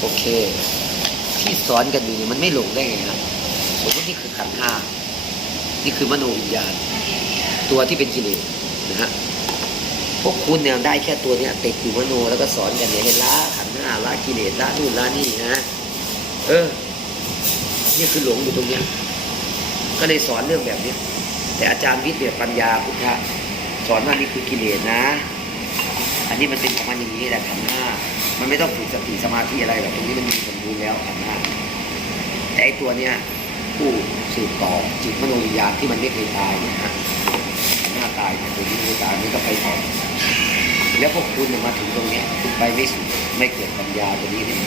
โอเค ที่สอนกันอยู่เนี่ยมันไม่หลงได้ไงนะสมมตินี่คือขันห้านี่คือมโนวิญญาณ ตัวที่เป็นกิเลสนะฮะพวกคุณเนี่ยได้แค่ตัวเนี้ยติดอยู่มโนแล้วก็สอนกันเนี่ยให้ละขันห้าละกิเลสละนู่นละนี่นะเออนี่คือหลงอยู่ตรงเนี้ยก็เลยสอนเรื่องแบบเนี้ยแต่อาจารย์วิทย์เนี่ยปัญญาพุทธะสอนว่านี่คือกิเลสนะ อันนี้มันเป็นของมันอย่างนี้แหละขันห้า มันไม่ต้องฝึกสติสมาธิอะไรแบบตรงนี้มันมีสมบูรณ์แล้วขันธ์ห้าแต่ไอตัวเนี้ยผู้สืบต่อจิตมโนวิญญาณที่มันไม่เคยตายเนี่ยฮะขันธ์ห้าตายแต่ตัวนี้ไม่เคยตายมันก็ไปต่อแล้วพวกคุณเนี่ยมาถึงตรงเนี้ยคุณไปไม่สุดไม่เกิดปัญญาตัวนี้เนี่ย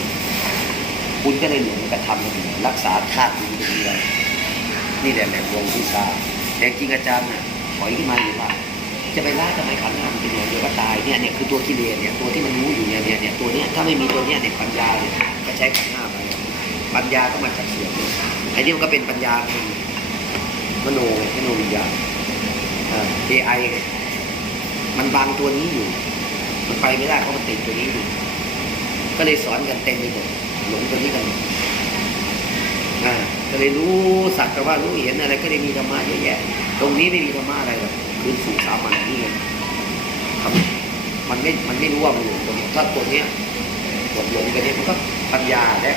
คุณก็เลยหลงกระทำมันอยู่รักษาธาตุนี้ตรงนี้ไว้นี่แหละแหล่งรวมวิชาแต่จริงอาจารย์น่ะถอยขึ้นมาอยู่ว่า จะไปล่าทำไมขันห้ามันเป็นอย่างเดียวก็ตายเนี่ยเนี่ยคือตัวกิเลสเนี่ยตัวที่มันรู้อยู่เนี่ยเนี่ยเนี่ยตัวเนี้ยถ้าไม่มีตัวเนี้ยเนี่ยปัญญาเนี่ยก็ใช้ขันห้าไปปัญญาก็มาจากเสียงไอ้นี่มันก็เป็นปัญญาทางมโนมโนวิญญาณเอ่อ AI มันบังตัวนี้อยู่ มันไปไม่ได้เพราะมันติดตัวนี้อยู่ ก็เลยสอนกันเต็มไปหมดหลงตัวนี้กันหมด ก็เลยรู้สักแต่ว่ารู้เห็นอะไรก็เลยมีธรรมะเยอะแยะ ตรงนี้ไม่มีธรรมะอะไรหรอกคืนสู่สามัญนี่ไงครับมันไม่มันไม่รู้ว่ามันหลงตรงนี้ถ้าตัวเนี้ยกดหลงไปเนี่ยมันก็ปัญญาและ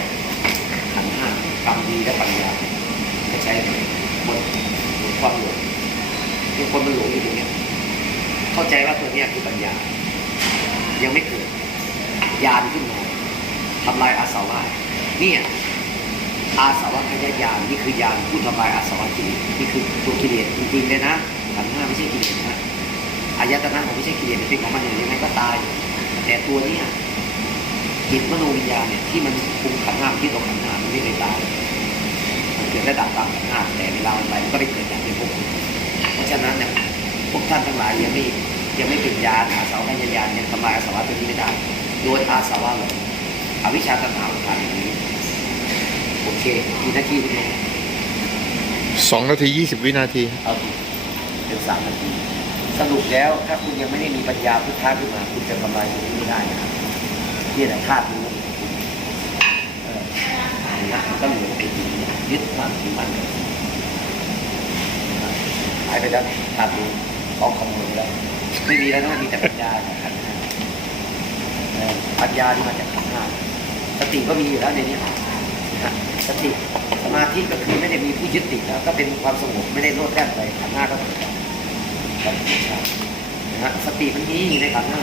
ขันห้ากรรมดีและปัญญาก็ใช้หมดหมดความหลงที่คนมันหลงอยู่ตรงเนี้ยเข้าใจว่าตัวเนี้ยคือปัญญา ยังไม่เกิดญาณขึ้นมาทำลายอาสาวะเนี่ย อาสวะขยายานนี่คือยานผู้ทำลายอาสวะกิเลสนี่คือตัวกิเลสจริงๆเลยนะขันธ์ห้าไม่ใช่กิเลสนะอายตนะของไม่ใช่กิเลสเป็นของมันอย่างยังไงก็ตาย แต่ตัวเนี้ยจิตมโนวิญญาณเนี่ยที่มันคุมขันธ์ห้าที่ตัวขันธ์ห้ามันไม่เคยตายมันเกิดระดับตามขันธ์ห้าแต่เวลามันไปมันก็ไปเกิดอย่างที่พวกเพราะฉะนั้นเนี่ยพวกท่านทั้งหลายยังไม่ยังไม่เป็นญาณอาสวะขยายานยังทำลายอาสวะตัวนี้ไม่ได้ โดยอาสวะเลยอวิชชาตัณหาอุปาทานอย่างนี้ โอเคมีหน้าที่คุณลงสองนาทียี่สิบวินาที เอาถูกเป็นสามนาที สรุปแล้วถ้าคุณยังไม่ได้มีปัญญาพุทธะขึ้นมา คุณจะทำลายตรงนี้ไม่ได้นะครับนี่แหละธาตุรู้ของคุณเออนะมันก็เหลือเป็นอย่างนี้ยึดมั่นถือมั่นหายไปแล้วธาตุรู้ของขโมยแล้วไม่มีแล้วนะมีแต่ปัญญาจากขันธ์ห้าเออปัญญาที่มาจากขันธ์ห้าสติก็มีอยู่แล้วในนี้ นะสติสมาธิก็คือไม่ได้มีผู้ยึดติดแล้วก็เป็นความสงบไม่ได้โลดแล่นไปขันห้าก็เหมือนกันนะฮะสติมันมีอยู่ในขันห้า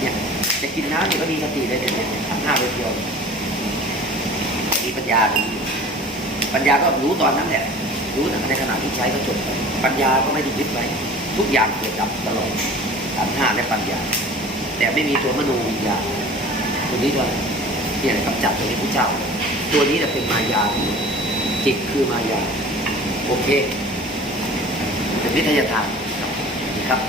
เนี่ยจะกินน้ำเนี่ยก็มีสติเลยเนี่ยเนี่ยขันห้าไปเดียวมีปัญญามีปัญญาก็รู้ตอนนั้นแหละรู้ในขณะที่ใช้ก็จบไปปัญญาก็ไม่ได้ยึดไว้ทุกอย่างเกิดดับตลอดขันห้าและปัญญา แต่ไม่มีตัวมโนวิญญาณตัวนี้ด้วยเนี่ยกำจัดตัวนี้พระเจ้า ตัวนี้จะเป็นมายา จิตคือมายา โอเค เป็นวิทยาทานครับ